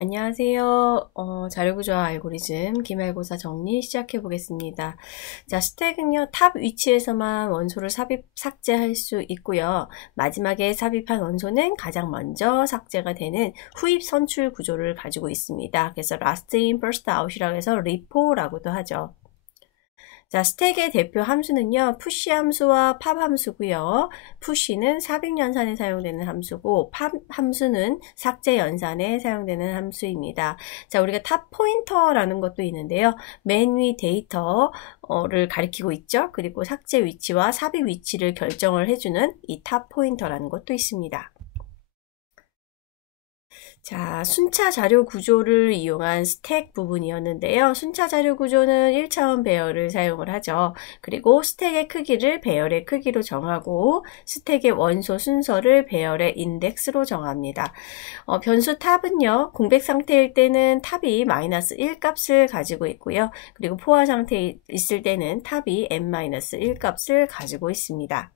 안녕하세요. 자료구조화 알고리즘 기말고사 정리 시작해 보겠습니다. 자, 스택은요, 탑 위치에서만 원소를 삭제할 수 있고요. 마지막에 삽입한 원소는 가장 먼저 삭제가 되는 후입 선출 구조를 가지고 있습니다. 그래서 last in, first out이라고 해서 리포라고도 하죠. 자, 스택의 대표 함수는요, 푸시 함수와 팝 함수고요. 푸시는 삽입 연산에 사용되는 함수고, 팝 함수는 삭제 연산에 사용되는 함수입니다. 자, 우리가 탑 포인터라는 것도 있는데요. 맨 위 데이터를 가리키고 있죠. 그리고 삭제 위치와 삽입 위치를 결정을 해주는 이 탑 포인터라는 것도 있습니다. 자, 순차 자료 구조를 이용한 스택 부분이었는데요. 순차 자료 구조는 1차원 배열을 사용을 하죠. 그리고 스택의 크기를 배열의 크기로 정하고 스택의 원소 순서를 배열의 인덱스로 정합니다. 변수 탑은요, 공백 상태일 때는 탑이 -1 값을 가지고 있고요. 그리고 포화 상태에 있을 때는 탑이 n-1 값을 가지고 있습니다.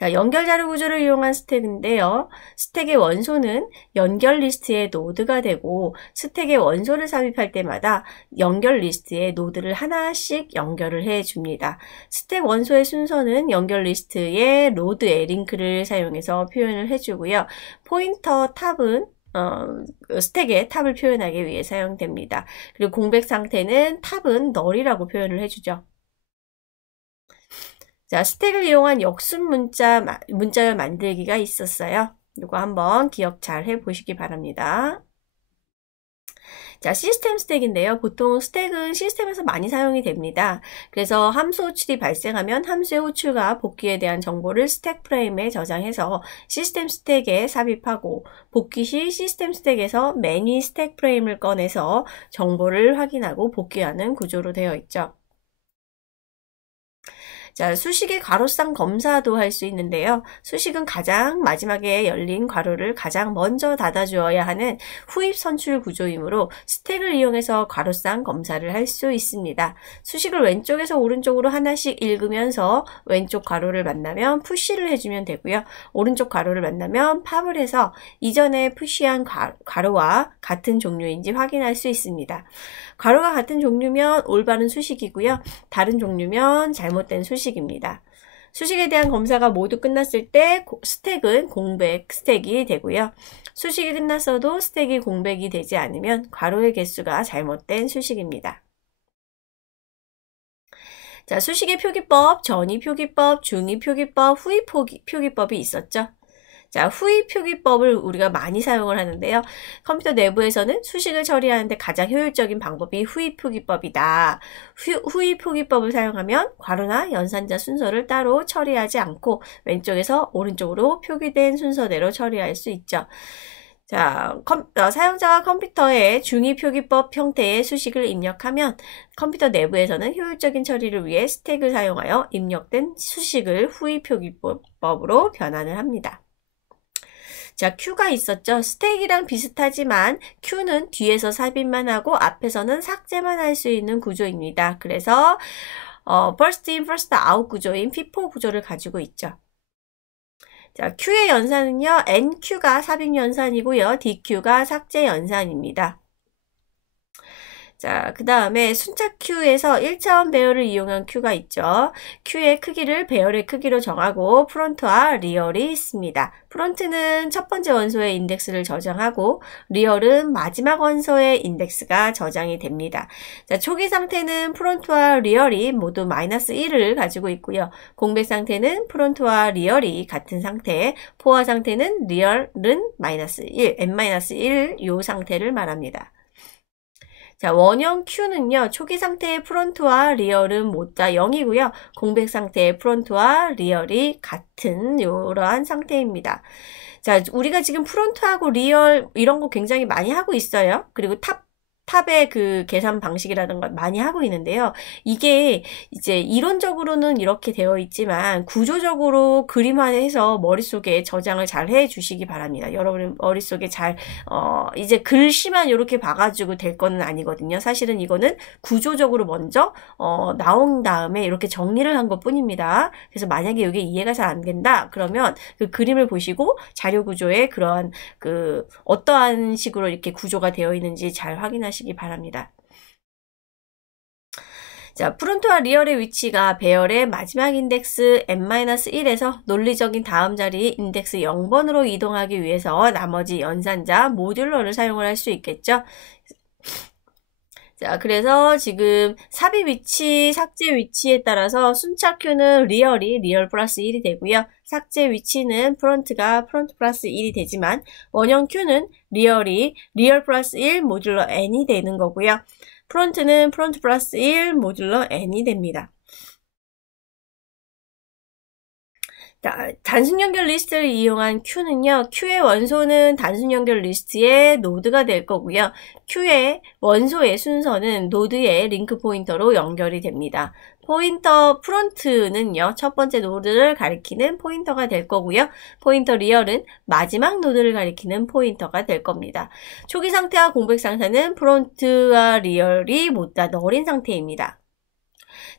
자, 연결 자료 구조를 이용한 스택인데요. 스택의 원소는 연결 리스트의 노드가 되고 스택의 원소를 삽입할 때마다 연결 리스트에 노드를 하나씩 연결을 해 줍니다. 스택 원소의 순서는 연결 리스트의 로드의 링크를 사용해서 표현을 해주고요. 포인터 탑은 스택의 탑을 표현하기 위해 사용됩니다. 그리고 공백 상태는 탑은 널이라고 표현을 해주죠. 자, 스택을 이용한 역순 문자열 만들기가 있었어요. 이거 한번 기억 잘 해보시기 바랍니다. 자, 시스템 스택인데요. 보통 스택은 시스템에서 많이 사용이 됩니다. 그래서 함수 호출이 발생하면 함수의 호출과 복귀에 대한 정보를 스택 프레임에 저장해서 시스템 스택에 삽입하고 복귀 시 시스템 스택에서 매니 스택 프레임을 꺼내서 정보를 확인하고 복귀하는 구조로 되어 있죠. 자, 수식의 괄호쌍 검사도 할 수 있는데요. 수식은 가장 마지막에 열린 괄호를 가장 먼저 닫아주어야 하는 후입 선출 구조이므로 스택을 이용해서 괄호쌍 검사를 할 수 있습니다. 수식을 왼쪽에서 오른쪽으로 하나씩 읽으면서 왼쪽 괄호를 만나면 푸시를 해주면 되고요. 오른쪽 괄호를 만나면 팝을 해서 이전에 푸시한 괄호와 같은 종류인지 확인할 수 있습니다. 괄호가 같은 종류면 올바른 수식이고요. 다른 종류면 잘못된 수식입니다. 수식에 대한 검사가 모두 끝났을 때 스택은 공백 스택이 되고요. 수식이 끝났어도 스택이 공백이 되지 않으면 괄호의 개수가 잘못된 수식입니다. 자, 수식의 표기법, 전위 표기법, 중위 표기법, 후위 표기법이 있었죠. 자, 후위 표기법을 우리가 많이 사용을 하는데요. 컴퓨터 내부에서는 수식을 처리하는데 가장 효율적인 방법이 후위 표기법이다. 후위 표기법을 사용하면 괄호나 연산자 순서를 따로 처리하지 않고 왼쪽에서 오른쪽으로 표기된 순서대로 처리할 수 있죠. 자, 사용자가 컴퓨터에 중위 표기법 형태의 수식을 입력하면 컴퓨터 내부에서는 효율적인 처리를 위해 스택을 사용하여 입력된 수식을 후위 표기법으로 변환을 합니다. 자, Q가 있었죠. 스택이랑 비슷하지만 Q는 뒤에서 삽입만 하고 앞에서는 삭제만 할 수 있는 구조입니다. 그래서 first in, first out 구조인 FIFO 구조를 가지고 있죠. 자, Q의 연산은요. NQ가 삽입 연산이고요. DQ가 삭제 연산입니다. 자, 그 다음에 순차 Q에서 1차원 배열을 이용한 Q가 있죠. Q의 크기를 배열의 크기로 정하고 프론트와 리얼이 있습니다. 프론트는 첫 번째 원소의 인덱스를 저장하고 리얼은 마지막 원소의 인덱스가 저장이 됩니다. 자, 초기 상태는 프론트와 리얼이 모두 -1을 가지고 있고요. 공백 상태는 프론트와 리얼이 같은 상태, 포화 상태는 리얼은 -1, n-1 요 상태를 말합니다. 자, 원형 Q는요, 초기 상태의 프론트와 리얼은 모두 다 0이고요. 공백 상태의 프론트와 리얼이 같은 이러한 상태입니다. 자, 우리가 지금 프론트하고 리얼 이런 거 굉장히 많이 하고 있어요. 그리고 탑 탑의 그 계산 방식이라든가 많이 하고 있는데요. 이게 이제 이론적으로는 이렇게 되어 있지만 구조적으로 그림화해서 머릿속에 저장을 잘 해 주시기 바랍니다. 여러분 머릿속에 잘 이제 글씨만 이렇게 봐가지고 될 거는 아니거든요. 사실은 이거는 구조적으로 먼저 나온 다음에 이렇게 정리를 한 것 뿐입니다. 그래서 만약에 이게 이해가 잘 안 된다 그러면 그 그림을 보시고 자료 구조에 그러한 그 어떠한 식으로 이렇게 구조가 되어 있는지 잘 확인하시기 바랍니다. 자, 프론트와 리얼의 위치가 배열의 마지막 인덱스 n-1에서 논리적인 다음 자리 인덱스 0번으로 이동하기 위해서 나머지 연산자 모듈러를 사용을 할 수 있겠죠. 자, 그래서 지금 삽입 위치, 삭제 위치에 따라서 순차 큐는 리얼이 리얼 플러스 1이 되고요. 삭제 위치는 프론트가 프론트 플러스 1이 되지만 원형 큐는 리얼이 리얼 플러스 1 모듈러 n이 되는 거고요. 프론트는 프론트 플러스 1 모듈러 n이 됩니다. 단순 연결 리스트를 이용한 Q는요. Q의 원소는 단순 연결 리스트의 노드가 될 거고요. Q의 원소의 순서는 노드의 링크 포인터로 연결이 됩니다. 포인터 프론트는요. 첫 번째 노드를 가리키는 포인터가 될 거고요. 포인터 리얼은 마지막 노드를 가리키는 포인터가 될 겁니다. 초기 상태와 공백 상태는 프론트와 리얼이 모두 다 널인 상태입니다.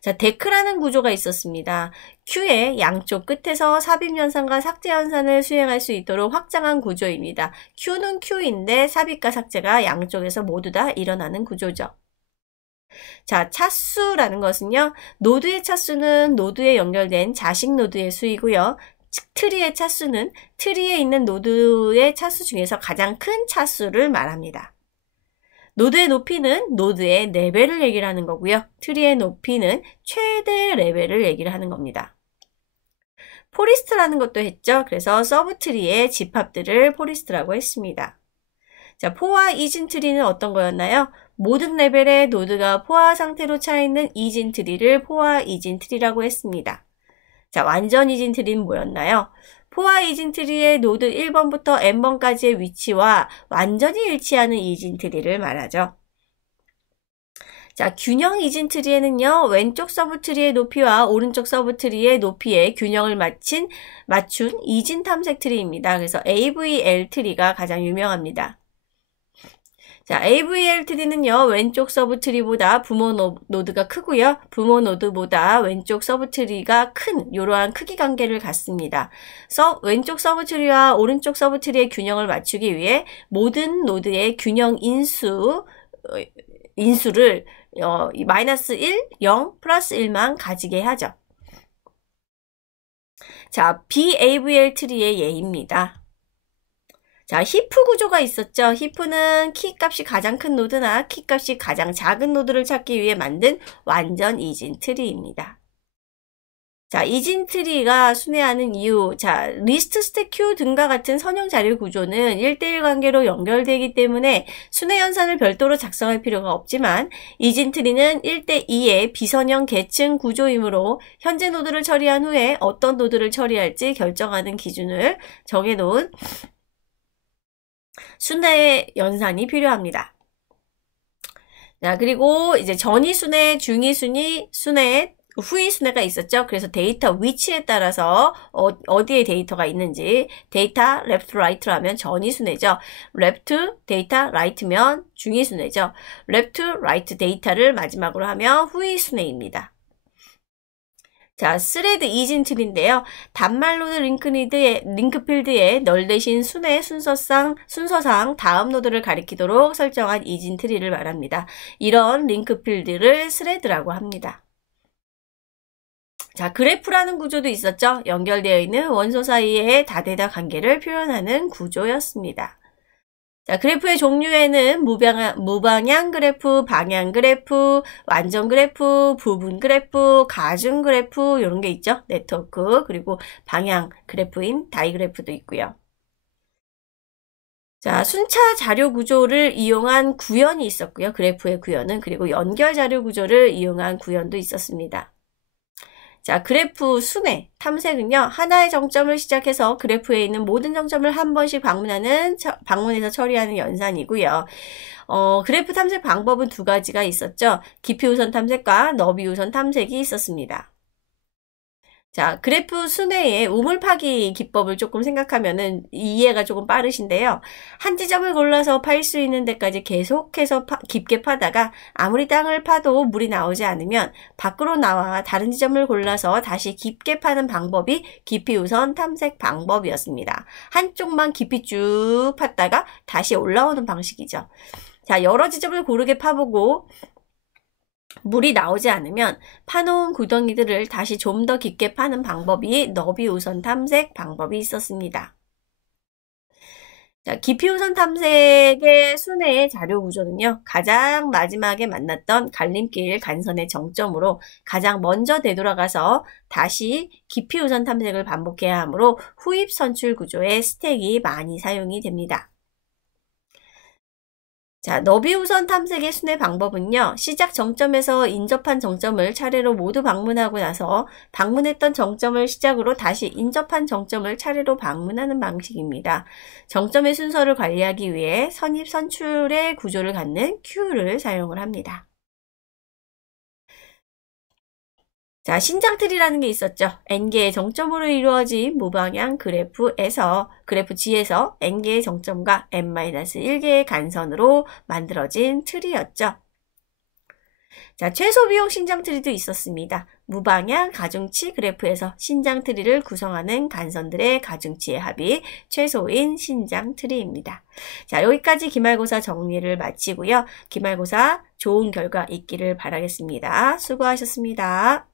자, 데크라는 구조가 있었습니다. Q의 양쪽 끝에서 삽입 연산과 삭제 연산을 수행할 수 있도록 확장한 구조입니다. Q는 Q인데 삽입과 삭제가 양쪽에서 모두 다 일어나는 구조죠. 자, 차수라는 것은요. 노드의 차수는 노드에 연결된 자식 노드의 수이고요. 트리의 차수는 트리에 있는 노드의 차수 중에서 가장 큰 차수를 말합니다. 노드의 높이는 노드의 레벨을 얘기를 하는 거고요. 트리의 높이는 최대 레벨을 얘기를 하는 겁니다. 포리스트라는 것도 했죠. 그래서 서브트리의 집합들을 포리스트라고 했습니다. 자, 포화 이진 트리는 어떤 거였나요? 모든 레벨의 노드가 포화 상태로 차있는 이진 트리를 포화 이진 트리라고 했습니다. 자, 완전 이진 트리는 뭐였나요? 포화 이진 트리의 노드 1번부터 n번까지의 위치와 완전히 일치하는 이진 트리를 말하죠. 자, 균형 이진 트리에는요, 왼쪽 서브 트리의 높이와 오른쪽 서브 트리의 높이의 균형을 맞춘 이진 탐색 트리입니다. 그래서 AVL 트리가 가장 유명합니다. 자, AVL 트리는요, 왼쪽 서브 트리보다 부모 노드가 크고요. 부모 노드보다 왼쪽 서브 트리가 큰 이러한 크기 관계를 갖습니다. 왼쪽 서브 트리와 오른쪽 서브 트리의 균형을 맞추기 위해 모든 노드의 균형 인수를 마이너스 1, 0, 플러스 1만 가지게 하죠. 자, BAVL 트리의 예입니다. 자, 히프 구조가 있었죠. 히프는 키값이 가장 큰 노드나 키값이 가장 작은 노드를 찾기 위해 만든 완전 이진 트리입니다. 자, 이진 트리가 순회하는 이유. 자, 리스트 스택 큐 등과 같은 선형 자료 구조는 1대1 관계로 연결되기 때문에 순회 연산을 별도로 작성할 필요가 없지만 이진 트리는 1대2의 비선형 계층 구조이므로 현재 노드를 처리한 후에 어떤 노드를 처리할지 결정하는 기준을 정해놓은 순회 연산이 필요합니다. 자, 그리고 이제 전이 순회, 중이 순회, 후이 순회가 있었죠. 그래서 데이터 위치에 따라서 어디에 데이터가 있는지 데이터 레프트 라이트로 하면 전이 순회죠. 레프트 데이터 라이트면 중이 순회죠. 레프트 라이트 데이터를 마지막으로 하면 후이 순회입니다. 자, 스레드 이진 트리인데요. 단말 노드 링크 필드에 널 대신 순회 순서상 다음 노드를 가리키도록 설정한 이진 트리를 말합니다. 이런 링크 필드를 스레드라고 합니다. 자, 그래프라는 구조도 있었죠. 연결되어 있는 원소 사이의 다대다 관계를 표현하는 구조였습니다. 자, 그래프의 종류에는 무방향 그래프, 방향 그래프, 완전 그래프, 부분 그래프, 가중 그래프 이런 게 있죠. 네트워크 그리고 방향 그래프인 다이그래프도 있고요. 자, 순차 자료 구조를 이용한 구현이 있었고요. 그래프의 구현은 그리고 연결 자료 구조를 이용한 구현도 있었습니다. 자, 그래프 순회 탐색은요, 하나의 정점을 시작해서 그래프에 있는 모든 정점을 한 번씩 방문해서 처리하는 연산이고요. 그래프 탐색 방법은 두 가지가 있었죠. 깊이 우선 탐색과 너비 우선 탐색이 있었습니다. 자, 그래프 순회의 우물 파기 기법을 조금 생각하면은 이해가 조금 빠르신데요. 한 지점을 골라서 팔 수 있는 데까지 계속해서 깊게 파다가 아무리 땅을 파도 물이 나오지 않으면 밖으로 나와 다른 지점을 골라서 다시 깊게 파는 방법이 깊이 우선 탐색 방법이었습니다. 한쪽만 깊이 쭉 팠다가 다시 올라오는 방식이죠. 자, 여러 지점을 고르게 파보고 물이 나오지 않으면 파놓은 구덩이들을 다시 좀 더 깊게 파는 방법이 너비 우선 탐색 방법이 있었습니다. 자, 깊이 우선 탐색의 순회의 자료 구조는요, 가장 마지막에 만났던 갈림길 간선의 정점으로 가장 먼저 되돌아가서 다시 깊이 우선 탐색을 반복해야 하므로 후입 선출 구조의 스택이 많이 사용이 됩니다. 자, 너비 우선 탐색의 순회 방법은요, 시작 정점에서 인접한 정점을 차례로 모두 방문하고 나서 방문했던 정점을 시작으로 다시 인접한 정점을 차례로 방문하는 방식입니다. 정점의 순서를 관리하기 위해 선입 선출의 구조를 갖는 큐를 사용을 합니다. 자, 신장틀이라는 게 있었죠. n개의 정점으로 이루어진 무방향 그래프 G에서 n개의 정점과 n-1개의 간선으로 만들어진 틀이었죠. 자, 최소 비용 신장트리도 있었습니다. 무방향 가중치 그래프에서 신장트리를 구성하는 간선들의 가중치의 합이 최소인 신장트리입니다. 자, 여기까지 기말고사 정리를 마치고요. 기말고사 좋은 결과 있기를 바라겠습니다. 수고하셨습니다.